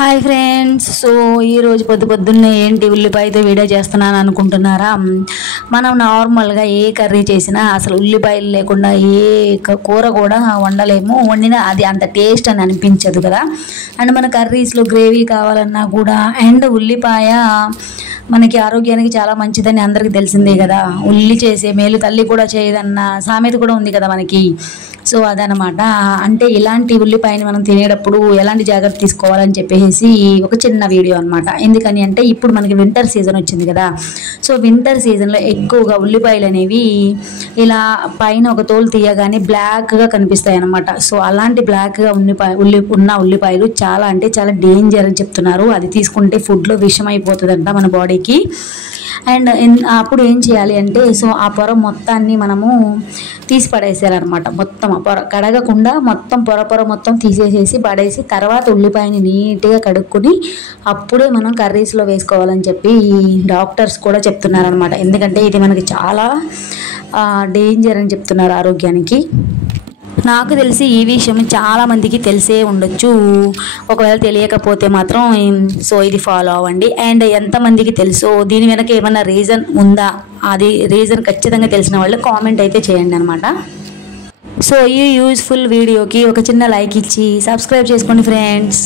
Hi friends. So ఈరోజు పొద్దున్నే ఏంటి ఉల్లిపాయతో వీడియో చేస్తున్నాను అనుకుంటున్నారా? మనం నార్మల్గా ఏ కర్రీ చేసినా అసలు ఉల్లిపాయలు లేకుండా ఏ కూర కూడా వండలేము. వండినా అది అంత టేస్ట్ అని అనిపించదు కదా. అండ్ మన కర్రీస్లో గ్రేవీ కావాలన్నా కూడా అండ్ ఉల్లిపాయ మనకి ఆరోగ్యానికి చాలా మంచిదని అందరికీ తెలిసిందే కదా. ఉల్లి చేసే మేలు తల్లి కూడా చేయదన్న సామెత కూడా ఉంది కదా మనకి. సో అదనమాట. అంటే ఇలాంటి ఉల్లిపాయని మనం తినేటప్పుడు ఎలాంటి జాగ్రత్త తీసుకోవాలని చెప్పేసి ఒక చిన్న వీడియో అనమాట. ఎందుకని అంటే ఇప్పుడు మనకి వింటర్ సీజన్ వచ్చింది కదా. సో వింటర్ సీజన్లో ఎక్కువగా ఉల్లిపాయలు అనేవి ఇలా పైన ఒక తోలు తీయగానే బ్లాక్గా కనిపిస్తాయి అనమాట. సో అలాంటి బ్లాక్గా ఉన్న ఉల్లిపాయలు చాలా అంటే చాలా డేంజర్ అని చెప్తున్నారు. అది తీసుకుంటే ఫుడ్లో విషం అయిపోతుందంట మన బాడీకి. అండ్ అప్పుడు ఏం చేయాలి అంటే సో ఆ పొర మొత్తాన్ని మనము తీసి పడేసేయాలన్నమాట. మొత్తం ఆ పొర కడగకుండా మొత్తం పొర మొత్తం తీసేసేసి పడేసి తర్వాత ఉల్లిపాయని నీట్గా కడుక్కొని అప్పుడే మనం కర్రీస్లో వేసుకోవాలని చెప్పి డాక్టర్స్ కూడా చెప్తున్నారనమాట. ఎందుకంటే ఇది మనకి చాలా డేంజర్ అని చెప్తున్నారు ఆరోగ్యానికి. నాకు తెలిసి ఈ విషయం చాలామందికి తెలిసే ఉండొచ్చు. ఒకవేళ తెలియకపోతే మాత్రం సో ఇది ఫాలో అవ్వండి. అండ్ ఎంతమందికి తెలుసో దీని వెనక ఏమైనా రీజన్ ఉందా, అది రీజన్ ఖచ్చితంగా తెలిసిన వాళ్ళు కామెంట్ అయితే చేయండి అనమాట. సో ఈ యూజ్ఫుల్ వీడియోకి ఒక చిన్న లైక్ ఇచ్చి సబ్స్క్రైబ్ చేసుకోండి ఫ్రెండ్స్.